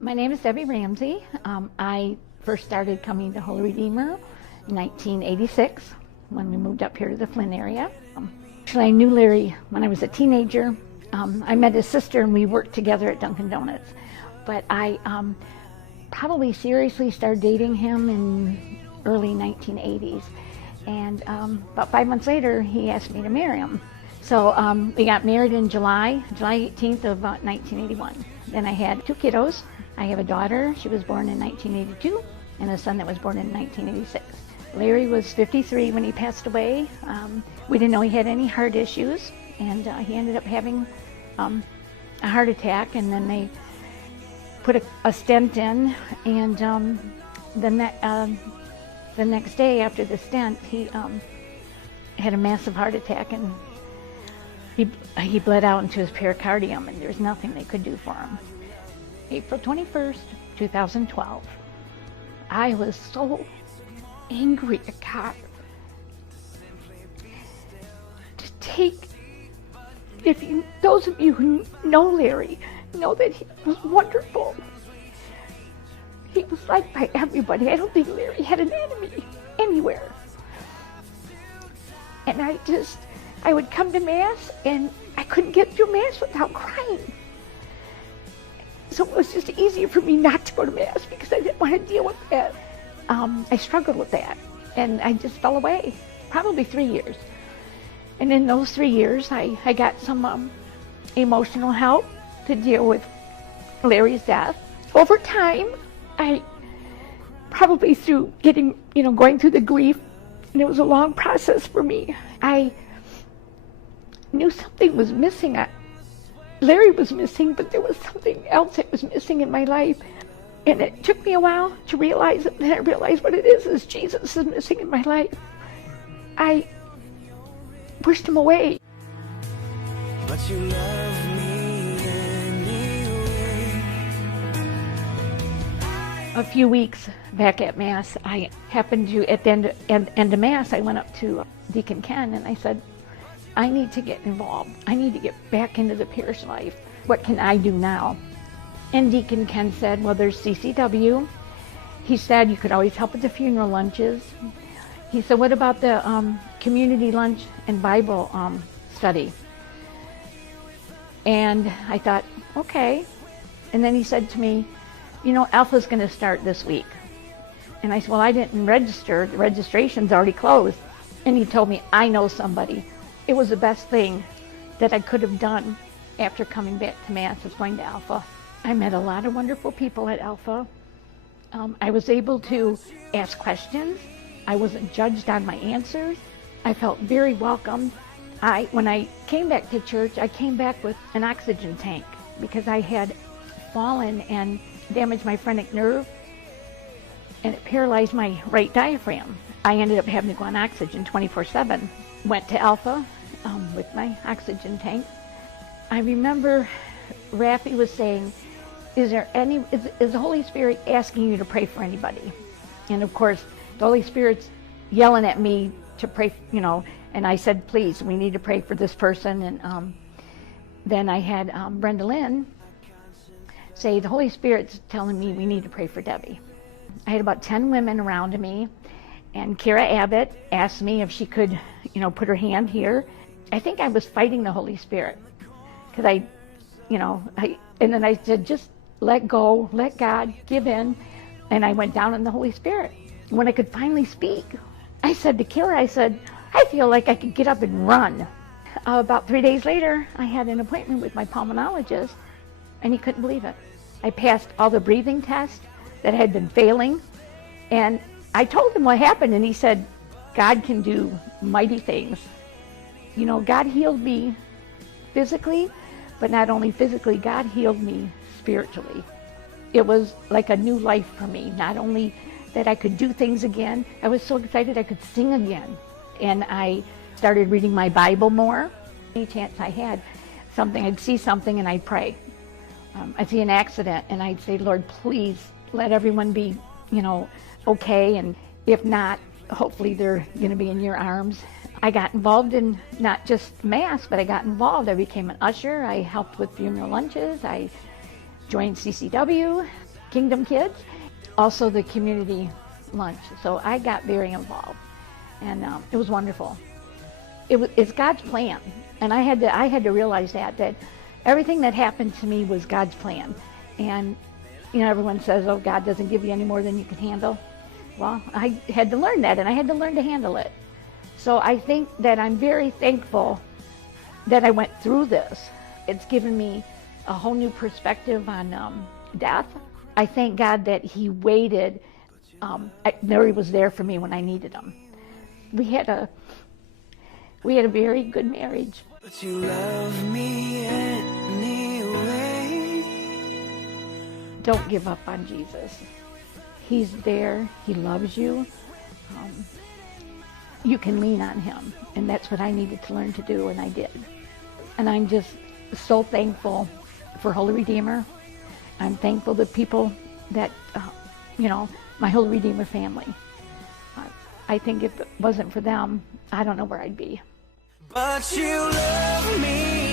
My name is Debbie Ramsey. I first started coming to Holy Redeemer in 1986 when we moved up here to the Flint area. Actually, I knew Larry when I was a teenager. I met his sister and we worked together at Dunkin' Donuts. But I probably seriously started dating him in early 1980s. And about 5 months later, he asked me to marry him. So we got married in July 18th of 1981. Then I had 2 kiddos. I have a daughter, she was born in 1982, and a son that was born in 1986. Larry was 53 when he passed away. We didn't know he had any heart issues, and he ended up having a heart attack, and then they put a stent in, and the next day after the stent, he had a massive heart attack, and he bled out into his pericardium, and there's nothing they could do for him. April 21st, 2012. I was so angry at God to take, those of you who know Larry, know that he was wonderful. He was liked by everybody. I don't think Larry had an enemy anywhere. And I would come to Mass, and I couldn't get through Mass without crying. So it was just easier for me not to go to Mass because I didn't want to deal with that. I struggled with that, and I just fell away, probably 3 years. And in those 3 years, I got some emotional help to deal with Larry's death. Over time, I probably through going through the grief, and it was a long process for me, I knew something was missing. Larry was missing, but there was something else that was missing in my life. And it took me a while to realize it, and I realized what it is Jesus is missing in my life. I pushed him away. But you love me anyway. A few weeks back at Mass, I happened to, at the end of Mass, I went up to Deacon Ken and I said, I need to get involved. I need to get back into the parish life. What can I do now? And Deacon Ken said, well, there's CCW. He said you could always help at the funeral lunches. He said, what about the community lunch and Bible study? And I thought, okay. And then he said to me, Alpha's going to start this week. And I said, well, I didn't register. The registration's already closed. And he told me, I know somebody. It was the best thing that I could have done after coming back to Mass, is going to Alpha. I met a lot of wonderful people at Alpha. I was able to ask questions. I wasn't judged on my answers. I felt very welcome. When I came back to church, I came back with an oxygen tank because I had fallen and damaged my phrenic nerve, and it paralyzed my right diaphragm. I ended up having to go on oxygen 24/7. Went to Alpha with my oxygen tank. I remember Rafi was saying, is the Holy Spirit asking you to pray for anybody? And of course, the Holy Spirit's yelling at me to pray, and I said, please, we need to pray for this person. And then I had Brenda Lynn say, the Holy Spirit's telling me we need to pray for Debbie. I had about 10 women around me, and Kara Abbott asked me if she could, put her hand here. I think I was fighting the Holy Spirit, because and then I said, just let go, let God, give in, and I went down in the Holy Spirit. When I could finally speak, I said to Kara, I feel like I could get up and run. About 3 days later, I had an appointment with my pulmonologist, and he couldn't believe it. I passed all the breathing tests that had been failing, and I told him what happened, and he said, God can do mighty things. God healed me physically, but not only physically, God healed me spiritually. It was like a new life for me. Not only that I could do things again, I was so excited I could sing again. And I started reading my Bible more. Any chance I had, I'd see something and I'd pray. I'd see an accident and I'd say, Lord, please let everyone be, okay. And if not, hopefully they're going to be in your arms. I got involved in not just Mass, but I got involved. I became an usher. I helped with funeral lunches. I joined CCW, Kingdom Kids, also the community lunch. So I got very involved, and it was wonderful. It's God's plan, and I had to realize that everything that happened to me was God's plan. And everyone says, "Oh, God doesn't give you any more than you can handle." Well, I had to learn that, and I had to learn to handle it. So I think that I'm very thankful that I went through this. It's given me a whole new perspective on death. I thank God that He waited. He was there for me when I needed Him. We had a very good marriage. But you love me anyway. Don't give up on Jesus. He's there. He loves you. You can lean on Him, and that's what I needed to learn to do, and I did. And I'm just so thankful for Holy Redeemer. I'm thankful to people that, my Holy Redeemer family. I think if it wasn't for them, I don't know where I'd be. But you love me